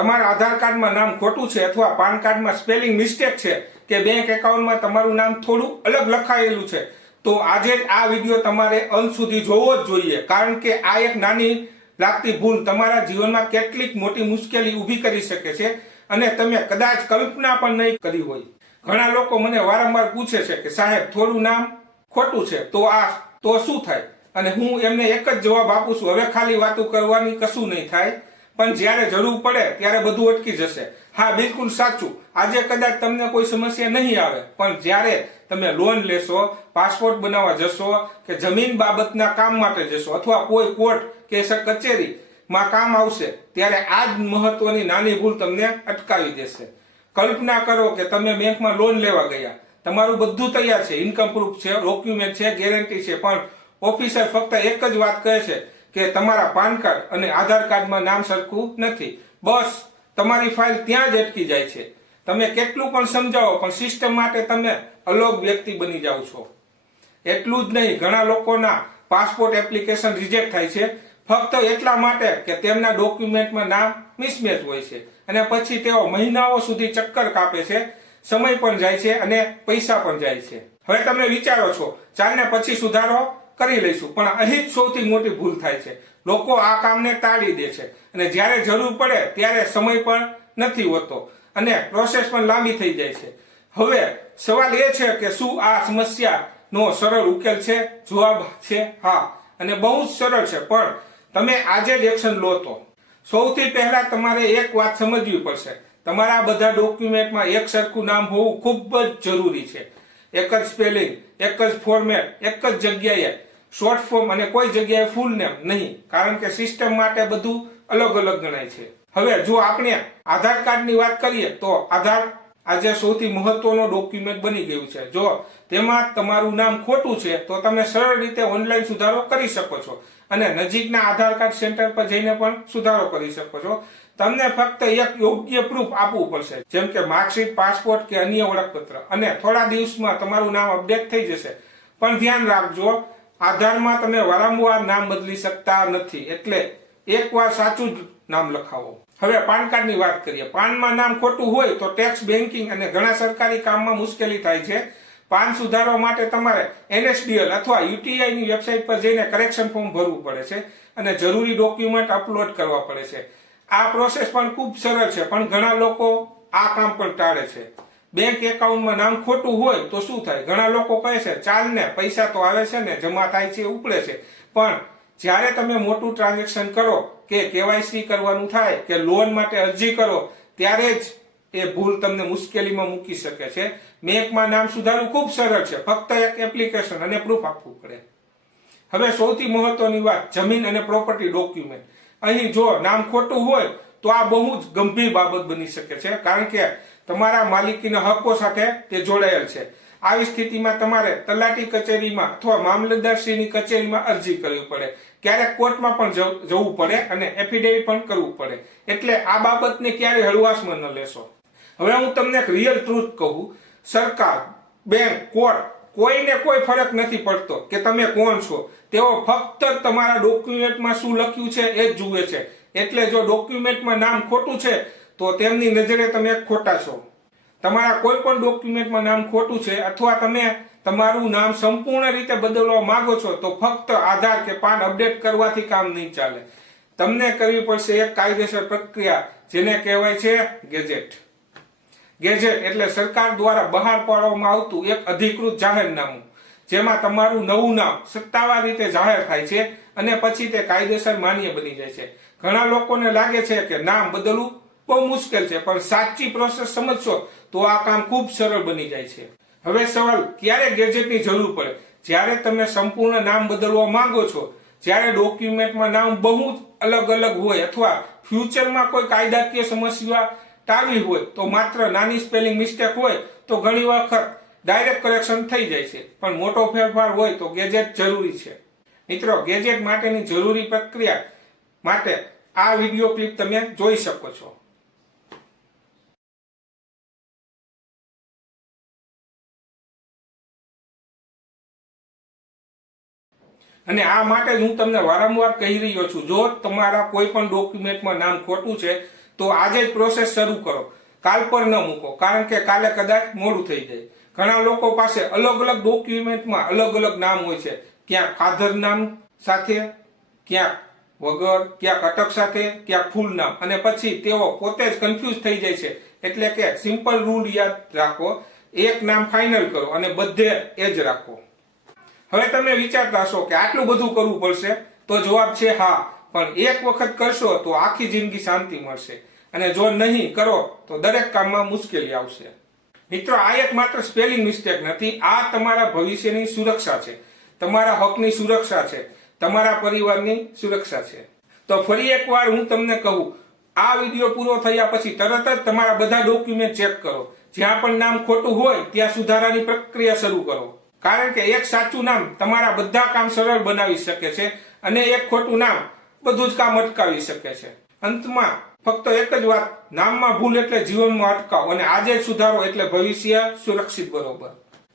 તમારા આધાર કાર્ડમાં નામ ખોટું છે અથવા પાન કાર્ડમાં સ્પેલિંગ મિસ્ટેક છે કે બેંક એકાઉન્ટમાં તમારું નામ થોડું અલગ લખાયેલું છે, તો આજે જ આ વિડીયો તમારે અંત સુધી જોવો જ જોઈએ, કારણ કે આ એક નાની લાગતી ભૂલ તમારા જીવનમાં કેટલીક મોટી મુશ્કેલી ઊભી કરી શકે છે અને તમે કદાચ કલ્પના પણ નહીં કરી હોય. ઘણા લોકો મને વારંવાર પૂછે છે કે સાહેબ થોડું નામ ખોટું છે તો શું થાય, અને હું એમને એક જ જવાબ આપું છું, હવે ખાલી વાતો કરવાની કશું નહીં થાય, પણ જ્યારે જરૂર પડે ત્યારે બધું અટકી જશે. હા, બિલકુલ સાચું. આજે કદાચ તમને કોઈ સમસ્યા નહીં આવે, પણ જ્યારે તમે લોન લેશો, પાસપોર્ટ બનાવવા જશો કે જમીન બાબતના કામ માટે જશો અથવા કોઈ કોર્ટ કે કચેરીમાં કામ આવશે, ત્યારે આ જ મહત્વની નાની ભૂલ તમને અટકાવી દેશે. કલ્પના કરો કે તમે બેંકમાં લોન લેવા ગયા, તમારું બધું તૈયાર છે, ઇન્કમ પ્રૂફ છે, ડોક્યુમેન્ટ છે, ગેરંટી છે, પણ ઓફિસર ફક્ત એક જ વાત કહે છે કે તમારા પાન કાર્ડ અને આધાર કાર્ડમાં નામ સરખું નથી. બસ તમારી ફાઇલ ત્યાં જ અટકી જાય છે. તમે કેટલું પણ સમજાવો પણ સિસ્ટમ માટે તમે અલગ વ્યક્તિ બની જાઓ છો. એટલું જ નહીં, ઘણા લોકોના પાસપોર્ટ એપ્લિકેશન રિજેક્ટ થાય છે ફક્ત એટલા માટે કે તેમના ડોક્યુમેન્ટમાં નામ મિસમેચ હોય છે, અને પછી તેઓ મહિનાઓ સુધી ચક્કર કાપે છે, સમય પણ જાય છે અને પૈસા પણ જાય છે. હવે તમે વિચારો છો ચાલને પછી સુધારો કરી લઈશું, પણ અહીં જ સૌથી મોટી ભૂલ થાય છે. લોકો આ કામને ટાળી દે છે અને જ્યારે જરૂર પડે ત્યારે સમય પણ નથી હોતો અને પ્રોસેસ પણ લાંબી થઈ જાય છે. હવે સવાલ એ છે કે શું આ સમસ્યાનો સરળ ઉકેલ છે? જવાબ છે હા, અને બહુ જ સરળ છે, પણ તમે આજે જ એક્શન લો તો. સૌથી પહેલા તમારે એક વાત સમજવી પડશે, તમારા બધા ડોક્યુમેન્ટમાં એક સરખું નામ હોવું ખૂબ જ જરૂરી છે. એક જ સ્પેલિંગ, એક જ ફોર્મેટ, એક જ જગ્યાએ શોર્ટ ફોર્મ અને કોઈ જગ્યાએ ફૂલ નેમ નહીં, કારણ કે સિસ્ટમ માટે બધું અલગ અલગ ગણાય છે. હવે જો આપણે આધાર કાર્ડની વાત કરીએ તો આધાર આજે સૌથી મહત્વનો ડોક્યુમેન્ટ બની ગયું છે. જો તેમાં તમારું નામ ખોટું છે તો તમે સરળ રીતે ઓનલાઈન સુધારો કરી શકો છો અને નજીકના આધાર કાર્ડ સેન્ટર પર જઈને પણ સુધારો કરી શકો છો. તમને ફક્ત એક યોગ્ય પ્રૂફ આપવું પડશે, જેમ કે માર્કશીટ, પાસપોર્ટ કે અન્ય ઓળખપત્ર, અને થોડા દિવસમાં તમારું નામ અપડેટ થઈ જશે. પણ ધ્યાન રાખજો, આધારમાં તમે વારંવાર નામ બદલી શકતા નથી, એટલે એકવાર સાચું જ નામ લખાવો. હવે પાન કાર્ડની વાત કરીએ. પાનમાં નામ ખોટું હોય તો ટેક્સ, બેન્કિંગ અને ઘણા સરકારી કામમાં મુશ્કેલી થાય છે. પાન સુધારવા માટે તમારે NSDL અથવા UTI ની વેબસાઇટ પર જઈને કરેક્શન ફોર્મ ભરવું પડે છે અને જરૂરી ડોક્યુમેન્ટ અપલોડ કરવા પડે છે. આ પ્રોસેસ પણ ખૂબ સરળ છે, પણ ઘણા લોકો આ કામ પણ ટાળે છે. બેંક એકાઉન્ટમાં નામ ખોટું હોય તો શું થાય? ઘણા લોકો કહે છે ચાલ ને, પૈસા તો આવે છે ને, જમા થાય છે, ઉપડે છે. પણ જ્યારે તમે મોટું ટ્રાન્ઝેક્શન કરો કે KYC કરવાનું થાય કે લોન માટે અરજી કરો, ત્યારે જ એ ભૂલ તમને મુશ્કેલીમાં મૂકી શકે છે. બેંકમાં નામ સુધારવું ખૂબ સરળ છે, ફક્ત એક એપ્લિકેશન અને પ્રૂફ આપવું પડે. હવે સૌથી મહત્વની વાત, જમીન અને પ્રોપર્ટી ડોક્યુમેન્ટ. અહીં જો નામ ખોટું હોય તો આ બહુ જ ગંભીર બાબત બની શકે છે, કારણ કે તમારા માલિકીના હક્કો સાથે તે જોડાયેલ છે. આવી સ્થિતિમાં તમારે તલાટી કચેરીમાં અથવા મામલતદારશ્રીની કચેરીમાં અરજી કરવી પડે, ક્યારેક કોર્ટમાં પણ જવું પડે અને એફિડેવિટ પણ કરવું પડે. એટલે આ બાબતને ક્યારે હળવાશમાં ન લેશો. હવે હું તમને એક રિયલ ટ્રુથ કહું, સરકાર, બેંક, કોર્ટ, કોઈને કોઈ ફરક નથી પડતો કે તમે કોણ છો. તેઓ ફક્ત તમારા ડોક્યુમેન્ટમાં શું લખ્યું છે એ જ જુએ છે. એટલે જો ડોક્યુમેન્ટમાં નામ ખોટું છે તો તેમની નજરે તમે ખોટા છો. તમારા કોઈ પણ ડોક્યુમેન્ટમાં નામ ખોટું છે અથવા તમે તમારું નામ સંપૂર્ણ રીતે બદલવા માંગો છો તો ફક્ત આધાર કે પાન અપડેટ કરવાથી કામ નહીં ચાલે. તમને કરવી પડશે એક કાયદેસર પ્રક્રિયા, જેને કહેવાય છે ગેજેટ. ગેજેટ એટલે સરકાર દ્વારા બહાર પાડવામાં આવતું એક અધિકૃત જાહેરનામું, જેમાં તમારું નવું નામ સત્તાવાર રીતે જાહેર થાય છે અને પછી તે કાયદેસર માન્ય બની જાય છે. ઘણા લોકોને લાગે છે કે નામ બદલવું બહુ મુશ્કેલ છે, પણ સાચી પ્રોસેસ સમજશો તો આ કામ ખૂબ સરળ બની જાય છે. હવે સવાલ, ક્યારે ગેજેટની જરૂર પડે? જ્યારે તમે સંપૂર્ણ નામ બદલવા માંગો છો, જ્યારે ડોક્યુમેન્ટમાં નામ બહુ જ અલગ અલગ હોય અથવા ફ્યુચરમાં કોઈ કાયદાકીય સમસ્યા ટાળવી હોય, તો માત્ર નાની સ્પેલિંગ મિસ્ટેક હોય તો ઘણી વખત ડાયરેક્ટ કરેક્શન થઈ જાય છે, પણ મોટો ફેરફાર હોય તો ગેજેટ જરૂરી છે. મિત્રો, ગેજેટ માટેની જરૂરી પ્રક્રિયા માટે આ વિડીયો ક્લિપ તમે જોઈ શકો છો. અને આ માટે હું તમને વારંવાર કહી રહ્યો છું, જો તમારા કોઈ પણ ડોક્યુમેન્ટમાં નામ ખોટું છે તો આજે જ પ્રોસેસ શરૂ કરો, કાલ પર ન મૂકો, કારણ કે કાલે કદાચ મોડું થઈ જાય. ઘણા લોકો પાસે અલગ અલગ ડોક્યુમેન્ટમાં અલગ અલગ નામ હોય છે, ક્યાંક ફાધર નામ સાથે, ક્યાંક વગર, ક્યાંક અટક સાથે, ક્યાંક ફૂલ નામ, અને પછી તેઓ પોતે જ કન્ફ્યુઝ થઈ જાય છે. એટલે કે સિમ્પલ રૂલ યાદ રાખો, એક નામ ફાઇનલ કરો અને બધે એ જ રાખો. હવે તમે વિચારતા હશો કે આટલું બધું કરવું પડશે? તો જવાબ છે હા, પણ એક વખત કરશો તો આખી જિંદગી શાંતિ મળશે, અને જો નહીં કરો તો દરેક કામમાં મુશ્કેલી આવશે. મિત્રો, આ એક માત્ર સ્પેલિંગ મિસ્ટેક નથી, આ તમારા ભવિષ્યની સુરક્ષા છે, તમારા હકની સુરક્ષા છે, તમારા પરિવારની સુરક્ષા છે. તો ફરી એકવાર હું તમને કહું, આ વિડીયો પૂરો થયા પછી તરત જ તમારા બધા ડોક્યુમેન્ટ ચેક કરો. જ્યાં પણ નામ ખોટું હોય ત્યાં સુધારાની પ્રક્રિયા શરૂ કરો, કારણ કે એક સાચું નામ તમારા બધા કામ સરળ બનાવી શકે છે, અને એક ખોટું નામ બધું જ કામ અટકાવી શકે છે. અંતમાં ફક્ત એક જ વાત, નામમાં ભૂલ એટલે જીવનમાં અટકાવ, અને આજે જ સુધારો એટલે ભવિષ્ય સુરક્ષિત. બરોબર?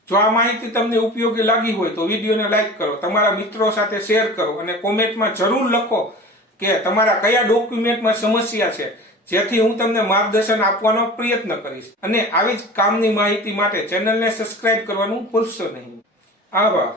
જો આ માહિતી તમને ઉપયોગી લાગી હોય તો વિડીયોને લાઈક કરો, તમારા મિત્રો સાથે શેર કરો, અને કોમેન્ટમાં જરૂર લખો કે તમારા કયા ડોક્યુમેન્ટમાં સમસ્યા છે, જેથી હું તમને માર્ગદર્શન આપવાનો પ્રયત્ન કરીશ. અને આવી જ કામની માહિતી માટે ચેનલને સબસ્ક્રાઇબ કરવાનું ભૂલશો નહીં. આભાર.